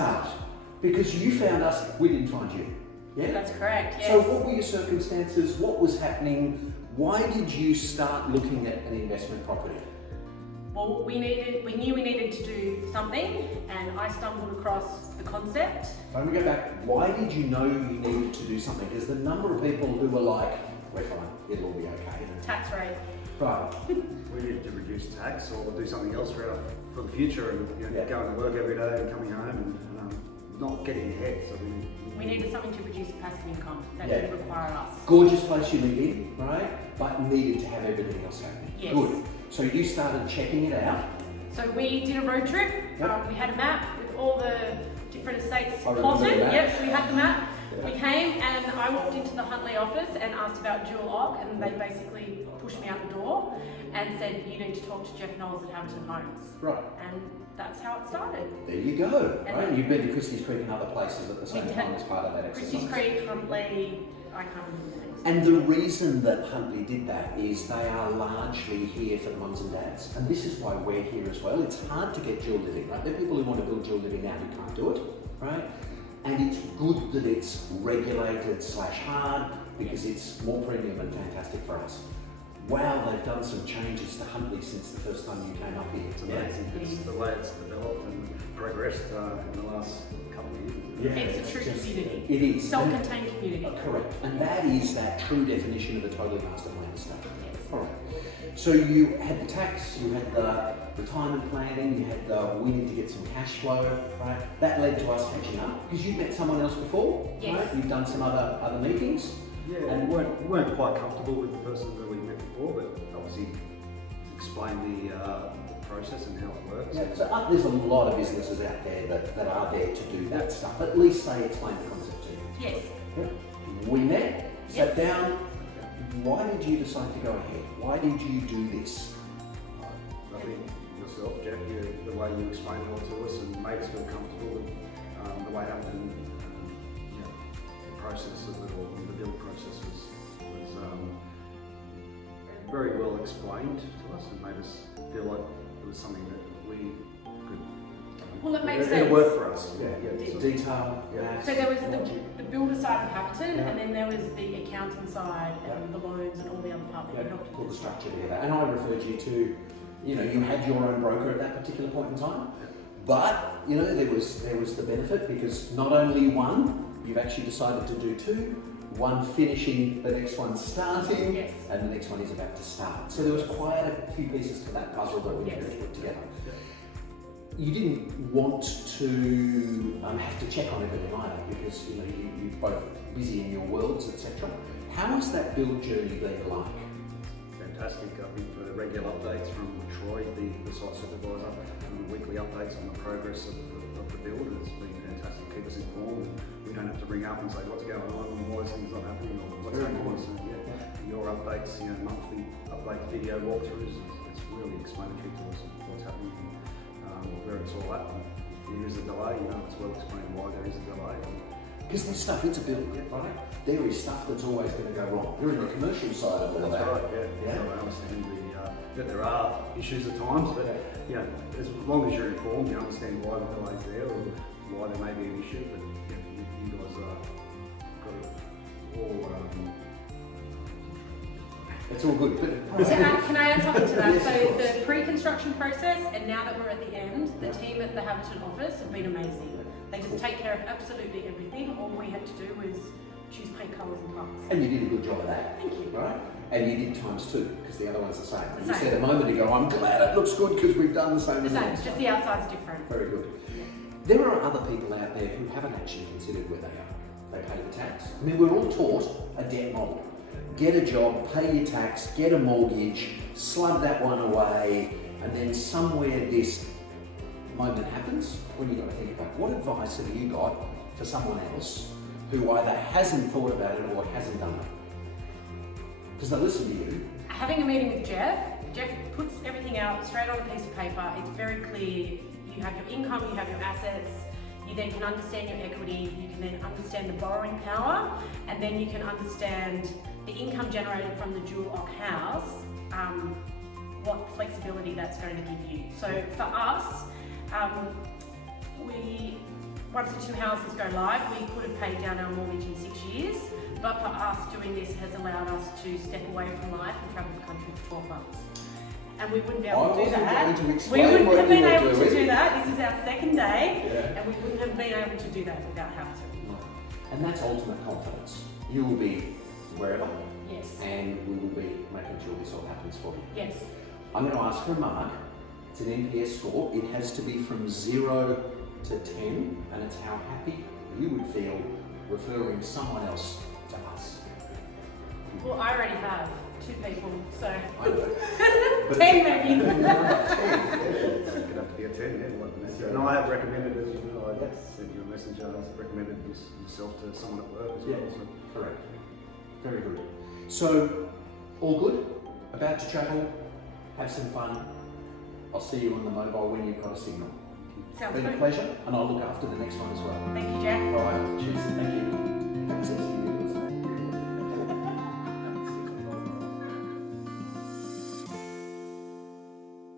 start? Because you found us, we didn't find you. Yeah? That's correct, yes. So what were your circumstances? What was happening? Why did you start looking at an investment property? Well, we knew we needed to do something, and I stumbled across the concept. Let me go back. Why did you know you needed to do something? Because the number of people who were like, we're fine, it'll all be okay. Tax rate. Right. We needed to reduce tax or do something else for the future, and going to work every day and coming home and not getting ahead. So We needed something to produce a passive income that Yeah. didn't require us. Gorgeous place you live in, right? But needed to have everything else happening. Yes. Good. So you started checking it out. So we did a road trip. Yep. We had a map with all the different estates I remember plotted. the map. Yep, we had the map. Yeah. We came and I walked into the Huntley office and asked about dual OC, and they basically pushed me out the door and said, you need to talk to Jeff Knowles at Haverton Homes. Right. And that's how it started. There you go. And Right. then- You've been to Christie's Creek and other places at the same We time had as part of that exercise. Christie's Creek, Huntley, I can't remember the names. And the reason that Huntley did that is they are largely here for the mums and dads. And this is why we're here as well. It's hard to get dual living, right? There are people who want to build dual living now who can't do it, right? And it's good that it's regulated / hard because it's more premium and fantastic for us. Wow, they've done some changes to Huntley since the first time you came up here. it's amazing. It's the way it's developed and progressed in the last couple of years. Yeah, It's a true just- community. It is. Self-contained community. Correct. And that is that true definition of a totally master plan estate. Yes. All right. So you had the tax, you had the retirement planning, you had the we need to get some cash flow, right? That led to us catching up because you'd met someone else before, Yes. right? You've done some other meetings. Yeah, and weren't quite comfortable with the person that we met before, but obviously explained the process and how it works. Yeah, so there's a lot of businesses out there that are there to do that stuff. At least they explain the concept to you. Yes. Yep. We met, sat Yes. down. Why did you decide to go ahead? Why did you do this? I think yourself, Jeff, the way you explained it all to us and made us feel comfortable with the way it happened, the process of it all, the build process was very well explained to us and made us feel like it was something that we could. Well, it makes It sense. worked for us. Detail, Yeah. maths, So there was logic. the builder side of Haverton, Yeah. and then there was the accounting side and the loans and all the other part that Yeah, you helped put the with. structure together. And I referred you to, you had your own broker at that particular point in time. But, there was the benefit because not only one, you've actually decided to do two, one finishing, the next one starting, Yes. and the next one is about to start. So there was quite a few pieces to that puzzle that we Yes. needed to put together. You didn't want to have to check on everything either because you're both busy in your worlds, etc. How has that build journey been like? Fantastic. I think the regular updates from Troy, the site supervisor, and the weekly updates on the progress of the build has been fantastic. Keep us informed. We don't have to ring up and say what's going on and why is things not happening or what's Very happening. important. So, your updates, monthly update video walkthroughs, it's really explanatory to us of what's happening and where it's all at. And if there is a delay, it's well explained why there is a delay. Because there's stuff, it's a build, right? There is stuff that's always going to go wrong. You're in the commercial side of all of That's that. right, yeah. So I understand that there are issues at times, but as long as you're informed, you understand why the delay's there or why there may be an issue. But you guys got it all. It's all good. Can I add something to that? Yes, of So course. the pre-construction process, and now that we're at the end, the team at the Haverton office have been amazing. They just take care of absolutely everything. All we had to do was choose paint colours and parts. And you did a good job of that. Thank you. Right? And you did times two, because the other one's the same. The You same. said a moment ago, I'm glad it looks good because we've done the same The as the same, next just one. the outside's different. Very good. There are other people out there who haven't actually considered where they are. They pay the tax. I mean, we're all taught a debt model. Get a job, pay your tax, get a mortgage, slug that one away, and then somewhere this moment happens when you've got to think about it. What advice have you got for someone else who either hasn't thought about it or hasn't done it? Because they listen to you. Having a meeting with Jeff puts everything out straight on a piece of paper. It's very clear. You have your income, you have your assets, you then can understand your equity, you can then understand the borrowing power, and then you can understand the income generated from the dual OC house, what flexibility that's going to give you. So for us, we once the 2 houses go live, we could have paid down our mortgage in 6 years, but for us, doing this has allowed us to step away from life and travel the country for 12 months. And we wouldn't be able to do that. We wouldn't have been able to do that. This is our second day, and we wouldn't have been able to do that without having to. And that's ultimate confidence. You will be wherever, Yes. and we will be making sure this all happens for you. Yes. I'm going to ask for a mark. It's an NPS score. It has to be from 0 to 10, and it's how happy you would feel referring someone else to us. Well, I already have 2 people, so I know. But 10 maybe. It could have to be a 10, yeah. And I have recommended, as you know, I sent you a message, I've recommended yourself to someone at work as well. Yeah. So. Correct. Very good. So, all good? About to travel? Have some fun? I'll see you on the mobile when you've got a signal. Sounds Been a good. pleasure, and I'll look after the next one as well. Thank you, Jack. All right, cheers. Thank you.